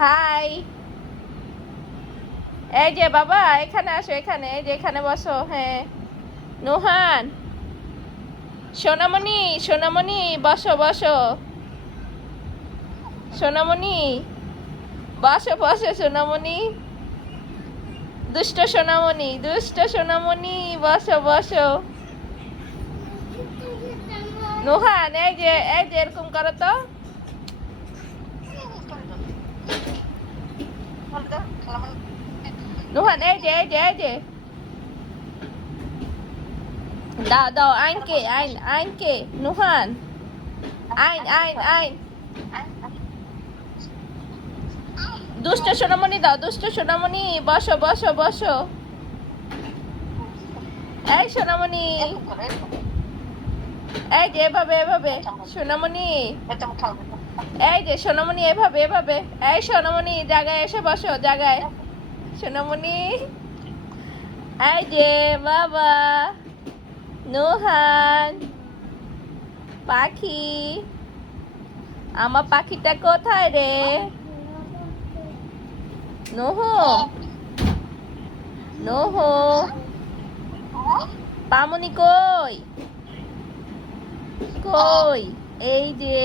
High এই যে বাবা, এখানে আসো, এখানে, এই যে এখানে বসো হ্যাঁ। নুহান। সোনামণি সোনামণি, বসো বসো। সোনামণি, বসো বসো, সোনামণি। দুষ্ট সোনামণি দুষ্ট সোনামণি, বসো বসো। নুহান, এই যে এই যে এরকম করো তো। নুহান এই যে এই যে এই যে। দাও দাও আইনকে আইন আইনকে নুহান আইন আইন আইন। দুষ্ট সোনামণি দাও দুষ্ট সোনামণি। বসো বসো বসো। এই সোনামণি। এই যে এভাবে এভাবে। সোনামণি। এই যে সোনামণি এভাবে এভাবে। এই সোনামণি, জায়গায় এসে বসো, জায়গায়। সোনামণি, এই যে বাবা, নোহান, পাখি। আমার পাখিটা কোথায় রে? নোহো নোহো। পামনি কই? কই? এই যে